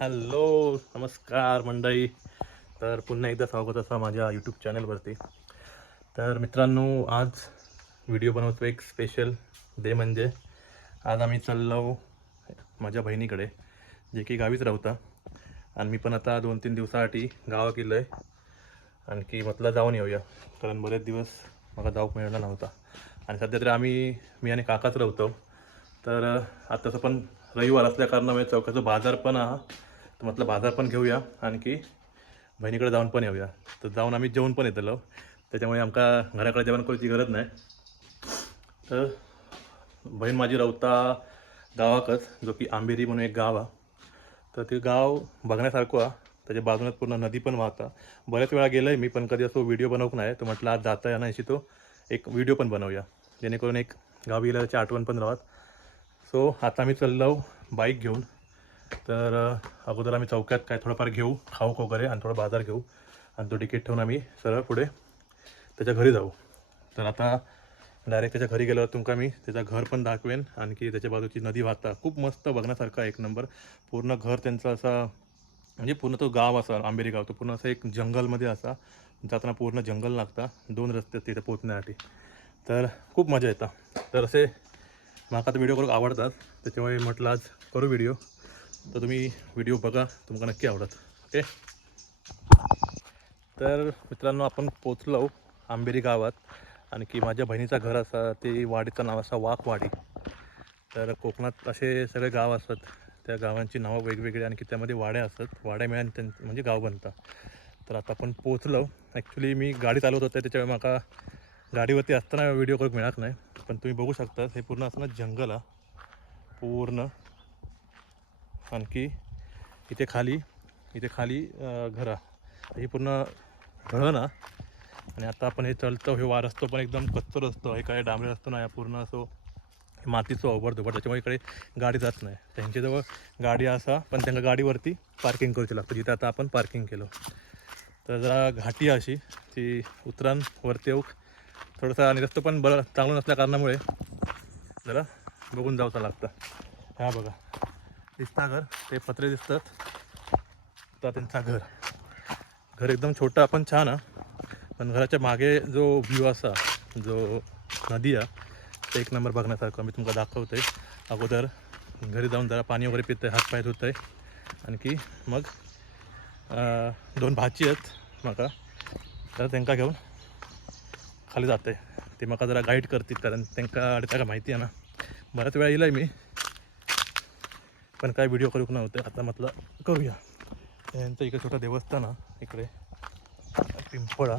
Hello नमस्कार मंडळी. तर पुन्हा एकदा स्वागत असा माझ्या यूट्यूब चॅनलवरती तर मित्रांनो आज व्हिडिओ बनवतो एक स्पेशल डे म्हणजे. आज आम्ही चाललो माझ्या बहिणीकडे जे की गावीच राहता. आणि मी पण आता दोन तीन दिवसासाठी गावा गेलो आहे आणखी म्हटलं जाऊन येऊया. कारण बरेच दिवस मला जाऊक मिळाला नव्हता. आणि सध्या तरी आम्ही मी आणि काकाच राहतो. तर आत्ताचं पण रविवार असल्या कारणामुळे चौकाचं बाजार पण हा तर म्हटलं बाजार पण घेऊया आणखी बहिणीकडे जाऊन पण येऊया. तर जाऊन आम्ही जेवण पण येतलो. त्याच्यामुळे आमका घराकडे जेवण करायची गरज नाही. तर बहीण माझी रावता गावाकच जो की आंबेरी म्हणून एक गाव आहे. तर ते गाव बघण्यासारखं आहे. त्याच्या बाजूनच पूर्ण नदी पण वाहता. बऱ्याच वेळा गेलो आहे मी पण कधी असं व्हिडिओ बनवूक नाही. तर म्हटलं आज जाता येणार अशी तो एक व्हिडिओ पण बनवूया. जेणेकरून एक गावी गेल्याची आठवण पण राहत. सो आता आम्ही चाललो बाईक घेऊन. तर अगोदर आम्ही चौकात काय थोडंफार घेऊ खाऊ वगैरे आणि थोडं बाजार घेऊ आणि तो तिकीट ठेवून आम्ही सरळ पुढे त्याच्या घरी जाऊ. तर आता डायरेक्ट त्याच्या घरी गेल्यावर तुमका मी त्याचं घर पण दाखवेन. आणखी त्याच्या बाजूची नदी वाहता. खूप मस्त बघण्यासारखा एक नंबर. पूर्ण घर त्यांचं असा म्हणजे पूर्ण तो गाव असा आंबेरी गाव. तो पूर्ण असं एक जंगलमध्ये असा. जाताना पूर्ण जंगल लागता. दोन रस्ते आहेत तिथे पोचण्यासाठी. तर खूप मजा येतात तर असे मला तर व्हिडिओ करूक आवडतात. त्याच्यामुळे म्हटलं आज करू व्हिडिओ तर तुम्ही व्हिडिओ बघा तुमका नक्की आवडत. ओके तर मित्रांनो आपण पोचलो आंबेरी गावात. आणखी माझ्या बहिणीचं घर असा ते वाडीचं नाव असा वाकवाडी. तर कोकणात असे सगळे गाव असतात. त्या गावांची नावं वेगवेगळी आणखी त्यामध्ये वाड्या असतात. वाड्या मिळून त्यां म्हणजे गाव बनतं. तर आता आपण पोचलो ॲक्च्युली मी गाडी चालवत होते त्याच्यामुळे माका गाडीवरती असताना व्हिडिओ करूक मिळत नाही. पण तुम्ही बघू शकता हे पूर्ण असं जंगल आहे. पूर्ण आणखी इथे खाली इथे खाली घरा. ही पूर्ण घळं ना. आणि आता आपण हे चलतो हे वार रस्तो पण एकदम कच्चो रस्तो हे काय डांबरे रस्तो नाही पूर्ण असो मातीचं ओबड धोबड त्याच्यामुळे इकडे गाडी जात नाही. त्यांच्याजवळ गाडी असा पण त्यांना गाडीवरती पार्किंग करूची लागतं. जिथे आता आपण पार्किंग केलं. तर जरा घाटी अशी. ती उतरान वरती येऊ. थोडंसं आणि रस्तो पण बरं चांगलं नसल्या कारणामुळे जरा बघून जावचा लागतं. ह्या बघा. दिसता घर. ते पत्रे दिसतात. तर त्यांचा घर. घर एकदम छोटं पण छान आहे. पण घराच्या मागे जो व्ह्यू असा जो नदी आहे ते एक नंबर बघण्यासारखं मी तुमका दाखवतोय. अगोदर घरी जाऊन जरा पाणी वगैरे पितंय हातपाय धुतं धुतंय. आणखी मग दोन भाची आहेत म्हाका तर त्यांना घेऊन खाली जाते ते म्हाका जरा गाईड करतील कारण त्यांका ताका माहिती आहे ना. बऱ्याच वेळा येईल मी. पण काय व्हिडिओ करूक नव्हते आता म्हटलं करूया. यांचं इकडे छोटं देवस्थान आहे इकडे. पिंपळा.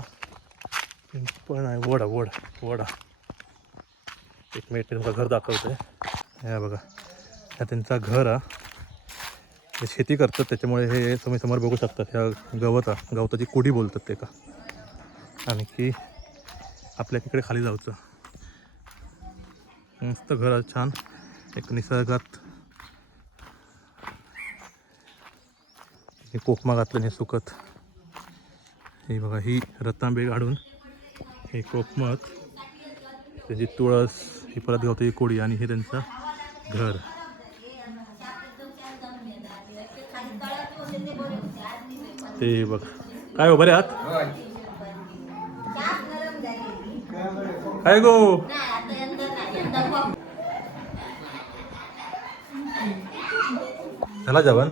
पिंपळ नाही वडा वड वडा. एक मिनिट तुमचं घर आहे या बघा. हा त्यांचा घर आहे. हे शेती करतात त्याच्यामुळे हे तुम्ही समोर बघू शकतात. ह्या गवत आहे. गवताची कुडी बोलतात ते का? आणखी आपल्या तिकडे खाली जाऊचं. मस्त घर आहे छान. एक निसर्गात हे कोकमा घातलं हे सुकत. हे बघा ही रत्नांबे काढून हे कोकमत त्याची तुळस ही परत गावते कोळी आणि हे त्यांचं घर. ते बघ. काय हो बरे आहात? काय गो? झाला जेवण?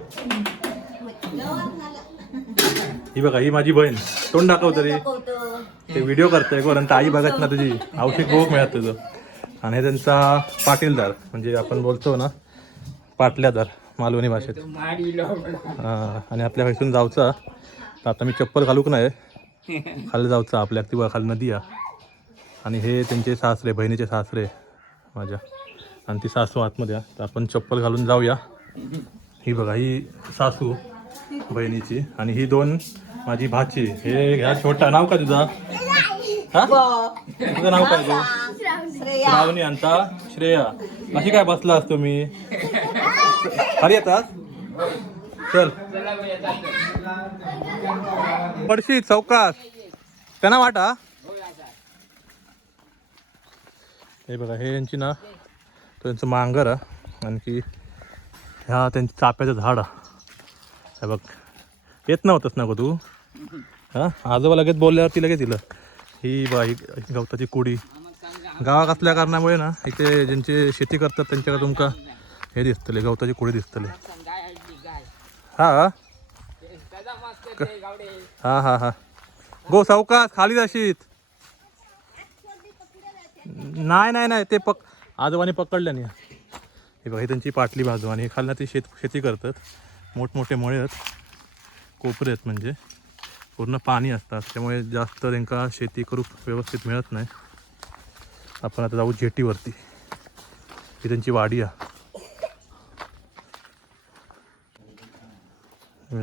ही बघा ही माझी बहीण. तोंड दाखव तरी. ते. व्हिडिओ करतोय कारण आई बघत ना तुझी. औषध बघूक मिळत तुझं. आणि हे त्यांचा पाटीलदार म्हणजे आपण बोलतो ना पाटल्यादार मालवणी भाषेत. आणि आपल्या इथून जाऊचा. तर आता मी चप्पल घालूक नाही खाली जाऊचा आपल्या ती बघा खाली नदी आहे आणि हे त्यांचे सासरे बहिणीचे सासरे माझ्या. आणि ती सासू आतमध्ये. तर आपण चप्पल घालून जाऊया. ही बघा ही सासू बहिणीची. आणि ही दोन माझी भाची. हे ह्या छोटा. नाव का तुझा? हा? तुझं नाव काय तू श्रावणी अंता. श्रेया. अशी काय बसलास तुम्ही? खाली येतात चल. पडशी चौकात. त्यांना वाटा हे? बघा हे यांची ना त्यांचं मांगर आणखी ह्या त्यांचं चाप्याचं झाड हे बघ. येत नव्हतंच ना गं तू? हां? आजोबा लगेच बोलल्यावर ती लगेच दिलं ही बाई गवताची कुडी. गावात असल्या कारणामुळे ना इथे ज्यांचे शेती करतात त्यांच्याकडे तुमका हे दिसतले गवताची कुडी दिसतले हा? हा हा हा. गो सावकाश खाली जाशीत नाही नाही नाही ते पक आजोबाने पकडलं नाही. हे बघा त्यांची पाटली बाजू आणि खालना ती शेत शेती करतात. मोठमोठे मळे आहेत. कोपरे आहेत म्हणजे. पूर्ण पाणी असतात. त्यामुळे जास्त त्यांका शेती करूक व्यवस्थित मिळत नाही. आपण आता जाऊ जेटीवरती. ही त्यांची वाडी आहे.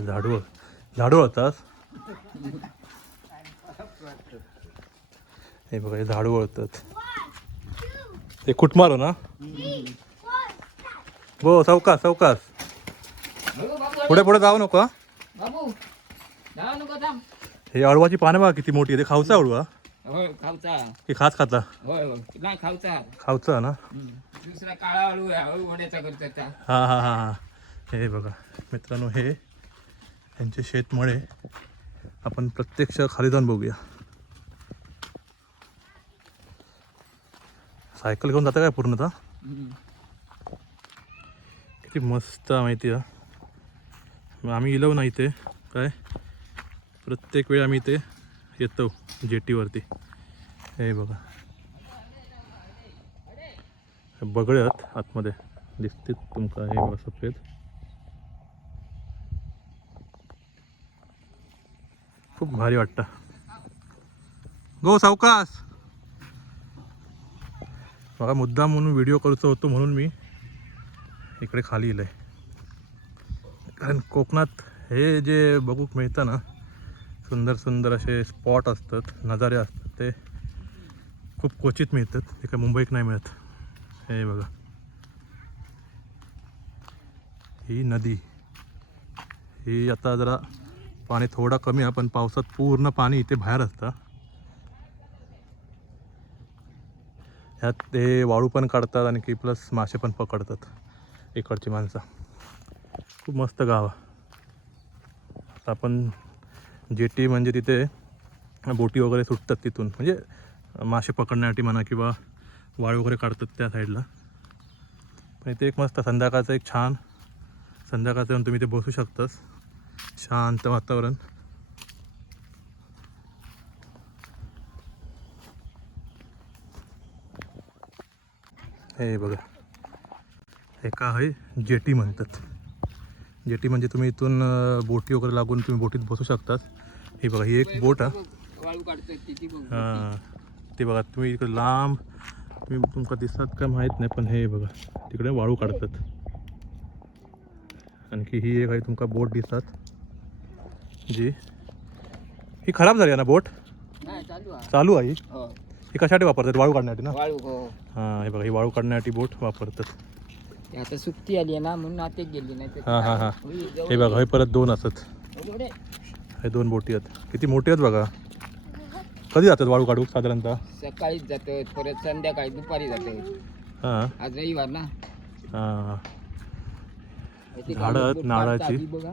झाडू झाडू होतास हे बघा हे झाडू वळतात. ते कुठ मारो ना हो सावकाश सावकाश. पुढे पुढे जाऊ नको हा. बाबू जाऊ नको थांब. हे अळवाची पानं बघा किती मोठी आहे. ते खाऊचा अळवा होय खाऊचा. की खास खाता होय होय. नाही खाऊचा. खाऊचा ना? दुसरा काळा होण्याचा करता हा हा हा हा. हे बघा मित्रांनो हे यांचे शेतमळे. आपण प्रत्यक्ष खाली जाऊन बघूया. सायकल घेऊन जाता काय पूर्णतः? किती मस्त माहिती आहे आम्ही गेलो ना इथे. काय? प्रत्येक वेळी आम्ही इथे येतो जेटीवरती. हे बघा. बगळत आतमध्ये दिसते तुमका. हे बघा सफेद. खूप भारी वाटतं. गो सावकास बघा मुद्दा म्हणून व्हिडिओ करतो होतो म्हणून मी इकडे खाली येलं कारण कोकणात हे जे बघूक मिळतं ना सुंदर सुंदर असे स्पॉट असतात नजारे असतात ते खूप क्वचित मिळतात. ते काय मुंबईत नाही मिळत. हे बघा. ही नदी. ही आता जरा पाणी थोडा कमी आहे पण पावसात पूर्ण पाणी इथे बाहेर असतं. ह्यात ते वाळू पण काढतात आणखी प्लस मासे पण पकडतात इकडची माणसं. खूप मस्त गाव आता आपण जेटी म्हणजे तिथे बोटी वगैरे सुटतात तिथून. म्हणजे मासे पकडण्यासाठी म्हणा किंवा वाळू वगैरे काढतात त्या साईडला. पण इथे एक मस्त संध्याकाळचं एक छान संध्याकाळचं येऊन तुम्ही इथे बसू शकतास. शांत वातावरण. हे बघा. एका आहे? जेटी म्हणतात. जेटी म्हणजे तुम्ही इथून बोटी वगैरे लागून तुम्ही बोटीत बसू शकतात. ही बघा ही एक बोट हां ते बघा तुम्ही इकडे लांब तुम्ही तुमका दिसतात का माहीत नाही पण हे बघा तिकडे वाळू काढतात. आणखी ही एक आहे तुमका बोट दिसतात जी ही खराब झाली आहे ना बोट? चालू आहे. ही. हो. कशासाठी वापरतात? वाळू काढण्यासाठी ना? हो. हां हे बघा ही वाळू काढण्यासाठी बोट वापरतात. आता सुट्टी आली आहे ना म्हणून आता गेली नाही हां हां हां. हे बघा हे परत दोन असत. हे दोन बोटी आहेत. किती मोठी आहेत बघा. कधी जातात वाळू काढू साधारणतः? सकाळीच जातात परत संध्याकाळी दुपारी जातात. हां. आज रविवार ना. हां. इथे झाडं आहेत, नारळाची. बघा.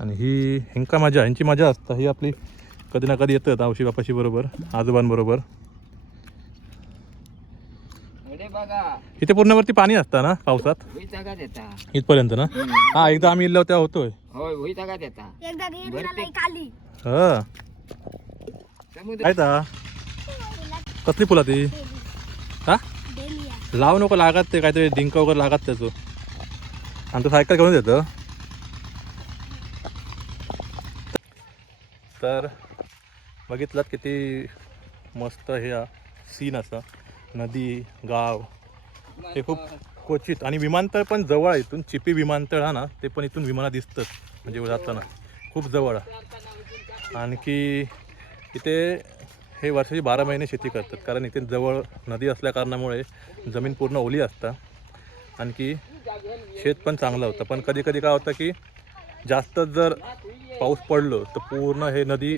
आणि ही ह्यांका मजा ह्यांची मजा असतं. ही आपली कधी ना कधी येतात आवशी बापाशी बरोबर आजोबांबरोबर अरे बघा इथे पूर्णवरती पाणी असतं ना पावसात? होई जागा देता इथपर्यंत ना? हा एकदा आम्ही इल्लो तेव्हा होतोय. होय होई देता एकदा हा. समुद्र. काय ता कसली फुला ती? हा? डेलिया लाव नको लागत ते काहीतरी डिंक वगैरे लागत त्याचं. आणि तो सायकल घेऊन देतं. तर बघितलात किती मस्त हे सीन असं. नदी गाव. हे खूप क्वचित. आणि विमानतळ पण जवळ आहे इथून. चिपी विमानतळ हा ना ते पण इथून विमानं दिसतं. म्हणजे जाताना. खूप जवळ. आहे आणखी इथे हे वर्षाची बारा महिने शेती करतात. कारण इथे जवळ नदी असल्या कारणामुळे जमीन पूर्ण ओली असता. आणखी शेत पण चांगलं होतं. पण कधी कधी काय होतं की जास्त जर पाऊस पडलो तर पूर्ण हे नदी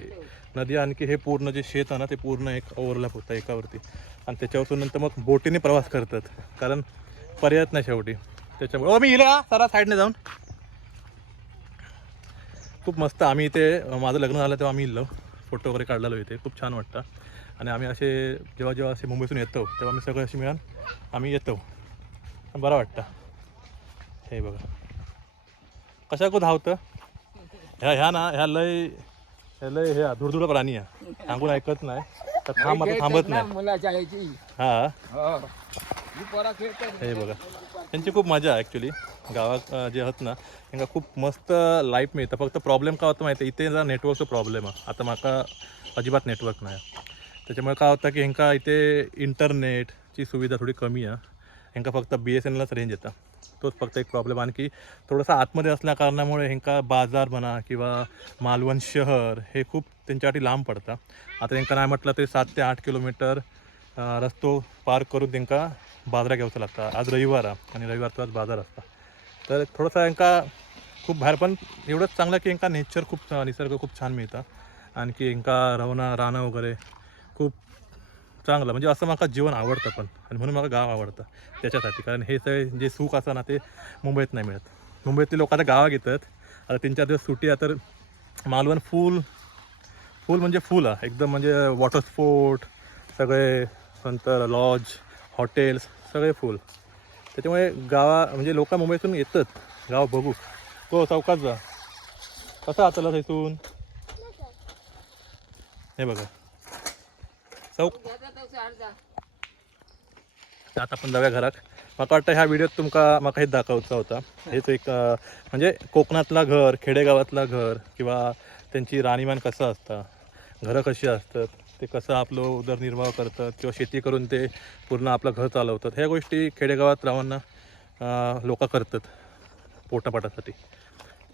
नदी आणखी हे पूर्ण जे शेत आहे ना ते पूर्ण एक ओव्हरलॅप होतं एकावरती. आणि त्याच्यावरतून नंतर मग बोटीने प्रवास करतात. कारण पर्यायच नाही शेवटी. त्याच्यामुळे ओ मी इला सरा साईडने जाऊन. खूप मस्त. आम्ही इथे माझं लग्न झालं तेव्हा आम्ही इल्लो फोटो वगैरे काढलेलो इथे. खूप छान वाटतं. आणि आम्ही असे जेव्हा जेव्हा असे मुंबईतून येतो तेव्हा आम्ही सगळे असे मिळून आम्ही येतो. बरं वाटतं. हे बघा. कशा को धावतं ह्या ह्या ना ह्या लय लय ह्या धुडधुड प्राणी आहे. सांगून ऐकत नाही. तर थांब आता थांबत नाही. मुलाच्या ह्याची हा. हो. ही पोरा खेळतात. हे बघा. त्यांची खूप मजा आहे ॲक्च्युली गावात अं, जे आहेत ना त्यांना खूप मस्त लाईफ मिळतं. फक्त प्रॉब्लेम काय होतं माहिती इथे जरा नेटवर्कचा प्रॉब्लेम आहे. आता माका अजिबात नेटवर्क नाही. त्याच्यामुळे काय होतं की ह्यांका इथे इंटरनेटची सुविधा थोडी कमी आहे. ह्यांका फक्त बी एस एन एलच रेंज येतं. तोच फक्त एक प्रॉब्लेम आणखी थोडंसं आतमध्ये असल्या कारणामुळे ह्यांका बाजार म्हणा किंवा मालवण शहर हे खूप त्यांच्यासाठी लांब पडतं. आता ह्यांका नाही म्हटलं तरी सात ते आठ किलोमीटर रस्तो पार करून त्यांका बाजारा घेवचो लागतं. आज रविवार आहे आणि रविवारचाच बाजार असता. तर थोडंसं ह्यांका खूप बाहेर पण एवढंच चांगलं की ह्यांका नेचर खूप निसर्ग खूप छान मिळतं. आणखी ह्यांका राहणं राहणं वगैरे खूप चांगलं. म्हणजे असं मला जीवन आवडतं पण. आणि म्हणून मला गाव आवडतं त्याच्यासाठी. कारण हे सगळे जे सुख असं ना ते मुंबईत नाही मिळत. मुंबईतले लोक आता गावात येतात. आता तीन चार दिवस सुट्टी आहे तर मालवण फुल फुल म्हणजे फुल आहे. एकदम म्हणजे वॉटर स्पोर्ट सगळे नंतर लॉज हॉटेल्स सगळे फुल त्याच्यामुळे गावा म्हणजे लोक मुंबईतून येतात. गाव बघू. तो चौकात जा. कसं आतला थैसून हे बघा. चौक तर आता आपण जाऊया घरात. मला वाटतं ह्या व्हिडिओत तुमका मला हेच दाखवचा होता. हेच एक म्हणजे कोकणातला घर खेडेगावातला घर किंवा त्यांची राहणीमान कसं असतं घरं कशी असतात ते कसं आपलं उदरनिर्वाह करतात किंवा शेती करून ते पूर्ण आपलं घर चालवतात. ह्या गोष्टी खेडेगावात राहून लोक करतात पोटापाटासाठी.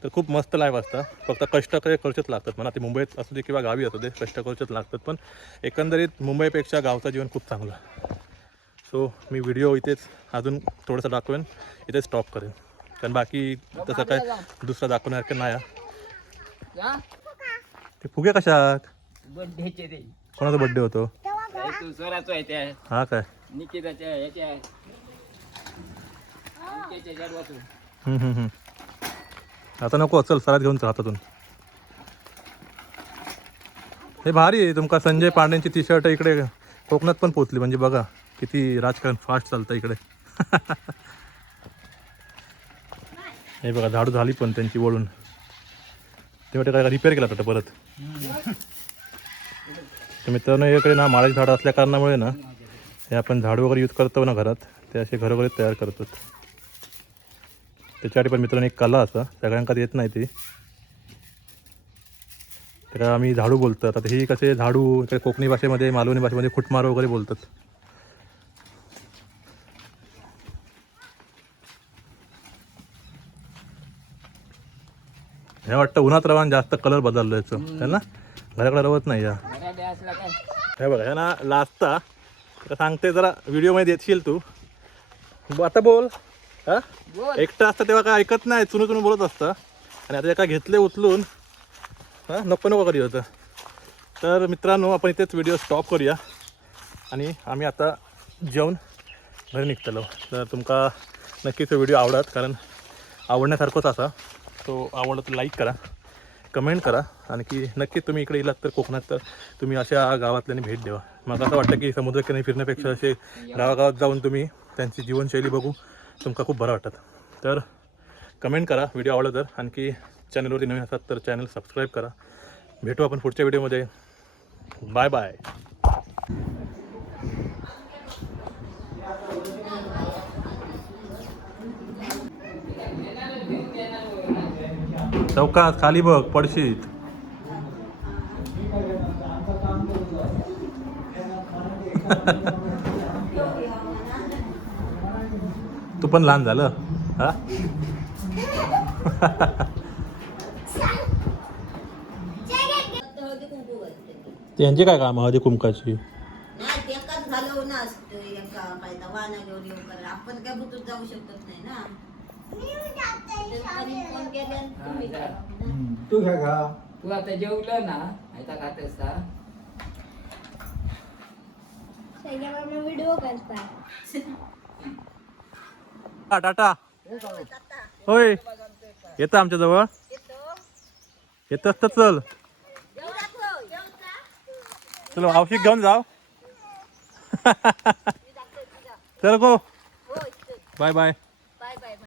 तर खूप मस्त लाईफ असतं. फक्त कष्ट काही करूचेच लागतात. म्हणा ते मुंबईत असू दे किंवा गावी असू दे कष्ट करूचेच लागतात. पण एकंदरीत मुंबईपेक्षा गावचं जीवन खूप चांगलं. सो मी व्हिडिओ इथेच अजून थोडंसं दाखवेन. इथेच स्टॉप करेन. कारण बाकी तसं काय दुसरं दाखवण्यासारखं नाही ते फुगे कशात? कोणाचा बड्डे होतो? तू स्वराचं आहे त्या. हा काय? निकिताच्या आता नको चल सरात घेऊन चल हातातून. हे भारी आहे तुमका संजय पांडेंची टी शर्ट इकडे कोकणात पण पोचली म्हणजे बघा किती राजकारण फास्ट चालतं इकडे. हे बघा झाडू झाली पण त्यांची वळून. ते काय रिपेअर केला होता परत. तर मित्रांनो इकडे ना माळाची झाडं असल्या कारणामुळे ना हे आपण झाडू वगैरे यूज करतो ना घरात ते असे घरोघरी तयार करतात. त्याच्यासाठी पण मित्रांनो एक कला असा. सगळ्यांकात येत नाही ती. तर आम्ही झाडू बोलतात आता ही कसे झाडू इकडे कोकणी भाषेमध्ये मालवणी भाषेमध्ये खुटमार वगैरे बोलतात. हे वाटतं उन्हात रवान जास्त कलर बदललो याचं. है ना? घराकडे रवत नाही या. काय हे बघा ह्या ना लाजता. सांगते जरा व्हिडिओमध्ये देशील तू. आता बोल. हा? एकटा असतं तेव्हा काय ऐकत नाही चुनू चुनू बोलत असतं. आणि आता एका घेतले उचलून हां नको नको करी होतं तर मित्रांनो आपण इथेच व्हिडिओ स्टॉप करूया. आणि आम्ही आता जेवण घरी निघतलो. तर तुमका नक्कीच व्हिडिओ आवडत कारण आवडण्यासारखंच असा. तो आवडला तर लाईक करा कमेंट करा. आणखी नक्की तुम्ही इकडे येलात तर कोकणात तर तुम्ही अशा गावातल्यानी भेट द्यावा. मग असं वाटतं की समुद्रकिनारी फिरण्यापेक्षा असे गावागावात जाऊन तुम्ही त्यांची जीवनशैली बघू. तुमका खूप बरं वाटतात तर कमेंट करा व्हिडिओ आवडला तर. आणखी चॅनलवरती नवीन असतात तर चॅनल सबस्क्राईब करा. भेटू आपण पुढच्या व्हिडिओमध्ये. Bye bye. चौकात खाली बघ पडशीत. तू पण लहान झालं. हा? घालते त्यांची काय काम हळदी कुंकाची? नाही एकाच घालवून असतो एका काय तर वाहनं घेऊन येऊ करा आपण काय जाऊ शकत नाही ना? फोन केले आणि तुम्ही करा. तू घ्या का तू आता जेवलं ना आता खात असता व्हिडिओ करता. हा टाटा होय. येतं आमच्या जवळ येत तर चल. चल औषध घेऊन जाव. चल गो. Bye bye.